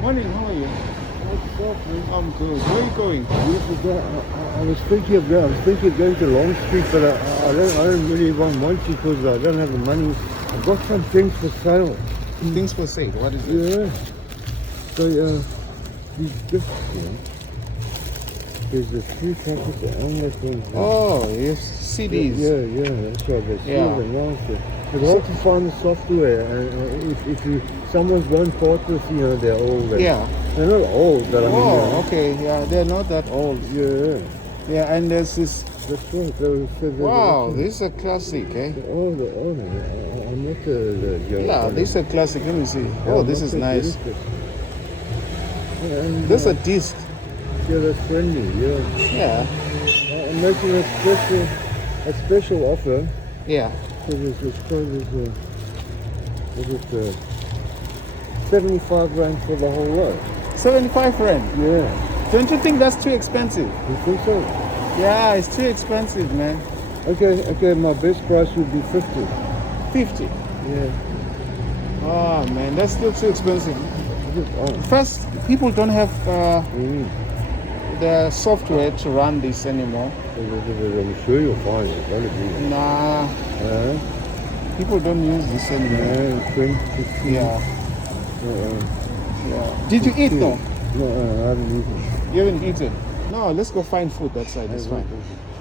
Morning, how are you? What's up, man? I'm good. Where are you going? I was thinking of going to Long Street, but I don't really want to because I don't have the money. I've got some things for sale. Things for sale. What is it? Yeah. So these gifts, you know. There's a few packets of Elmer things. Oh, yes, CDs. Yeah, that's right. There's Yeah. It's hard to find the software, and if someone's one part with, they're old. Yeah. They're not old, but I mean. Oh, okay. Yeah, they're not that old. Yeah. Yeah, and there's this. That's right. Wow, this is a classic, eh? I'm not the Yeah, this is a classic. Let me see. Oh, this is nice. And, This is a disc. yeah, that's friendly. Yeah. Yeah. I'm making a special offer. Yeah. So there's 75 rand for the whole lot. 75 rand. Yeah. Don't you think that's too expensive? You think so? Yeah, it's too expensive, man. Okay. My best price would be 50. 50. Yeah. Oh man, that's still too expensive. Oh. First, people don't have the software to run this anymore. I'm sure you'll find it. That'll be. Nah, people don't use this anymore. Yeah. Yeah. Did you eat though? No, I haven't eaten. You haven't eaten? No, let's go find food outside. It's fine.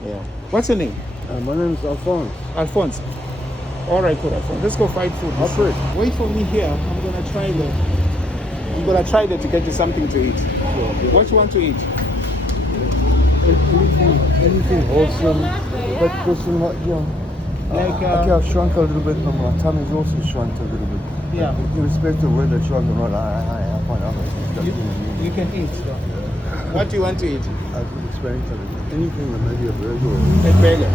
Yeah. What's your name? My name is Alphonse. Alphonse. All right, good, Alphonse. Let's go find food. Alfred. Wait for me here. I'm gonna try there to get you something to eat. What you want to eat? Anything wholesome, but person, I've shrunk a little bit, but my tummy's also shrunk a little bit. Yeah. Irrespective of whether it's shrunk or not, I find other. You can eat. What do you want to eat? I could explain to them. Anything that maybe a burger or A burger.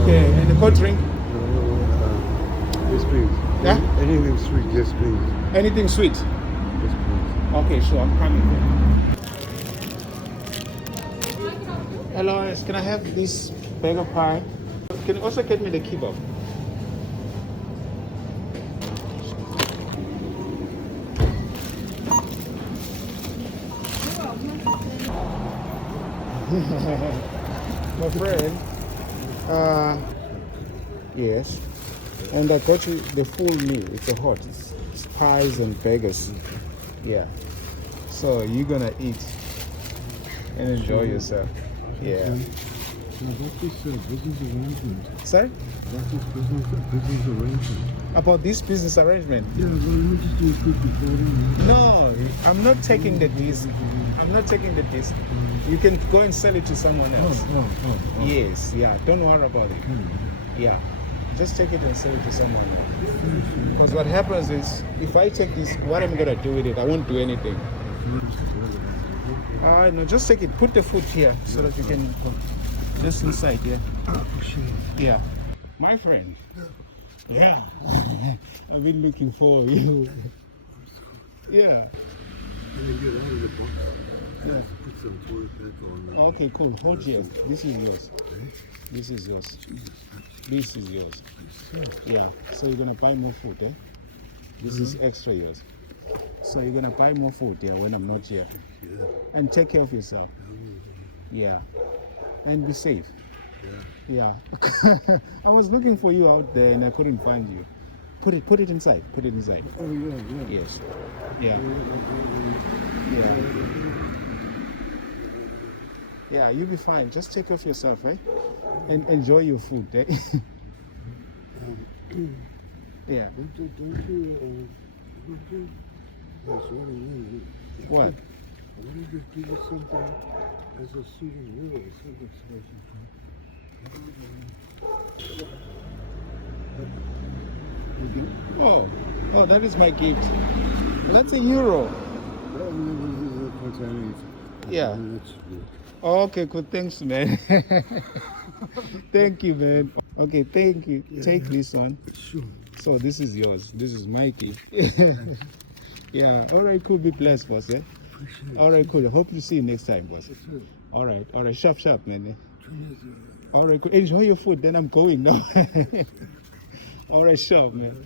Okay, and a cold drink? yes, please. Yeah? Anything sweet, yes, please. Anything sweet? Yes, please. Okay, sure, I'm coming. Hello, yes, can I have this burger pie? Can you also get me the kebab? My friend, yes, and I got you the full meal. It's a hot. It's pies and burgers. Yeah. So you're gonna eat and enjoy yourself. Yeah. Now, what is business arrangement? Sorry? What is business arrangement? About this business arrangement? Yeah, well, let me just do a quick recording. No, I'm not taking the disc. I'm not taking the disc. You can go and sell it to someone else. Oh. Yes, yeah. Don't worry about it. Yeah. Just take it and sell it to someone else. Because what happens is, if I take this, what I'm gonna do with it? I won't do anything. No, just take it. Put the food here so that you can just inside. Yeah. Yeah. My friend. Yeah. I've been looking for you. Yeah. Let me get out of the box. Yeah. Put some toilet paper on. Okay, cool. Hold here. This is yours. This is yours. This is yours. Yeah. So you're gonna buy more food, eh? This is extra yours. So you're gonna buy more food, yeah, when I'm not here. Yeah. And take care of yourself. Yeah. And be safe. Yeah. I was looking for you out there and I couldn't find you. Put it inside. Put it inside. Oh yeah. Yes. Yeah. Yeah. Yeah, you'll be fine. Just take care of yourself, eh? And enjoy your food, eh? Yeah. What? I want to just give you something as a souvenir or something special. Oh, that is my gift. That's €1. Yeah. Okay, cool. Thanks, man. Thank you, man. Okay, thank you. Take this one. Sure. So this is yours. This is my gift. Yeah. All right, cool. Be blessed, boss. Eh? All right, cool. I hope to see you next time, boss. All right. Sharp, man. All right, cool. Enjoy your food. Then I'm going now. All right, sharp, man.